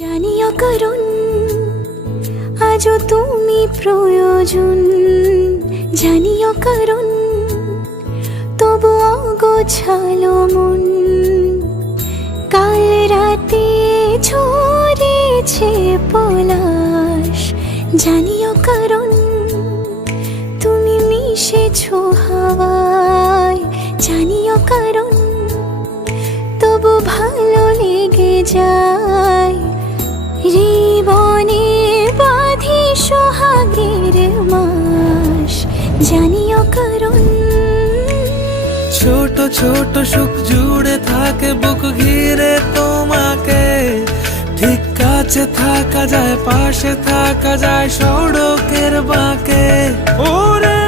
জানিও কারণ আজও তুমি প্রয়োজন, জানিও কারণ তবু অগোছালো মন। কাল রাতে ঝরেছে পলাশ, জানিও কারণ তুমি মিশেছো হাওয়ায়, জানিও কারণ তবু ভালো লেগে যায়। জীবনে বাঁধি সোহাগের মাস, জানিও কারণ ছোট ছোট সুখ জুড়ে থাকে বুক ঘিরে তোমাকে। ঠিক কাছে থাকা যায়, পাশে থাকা যায় সড়কের বাঁকে। ওরে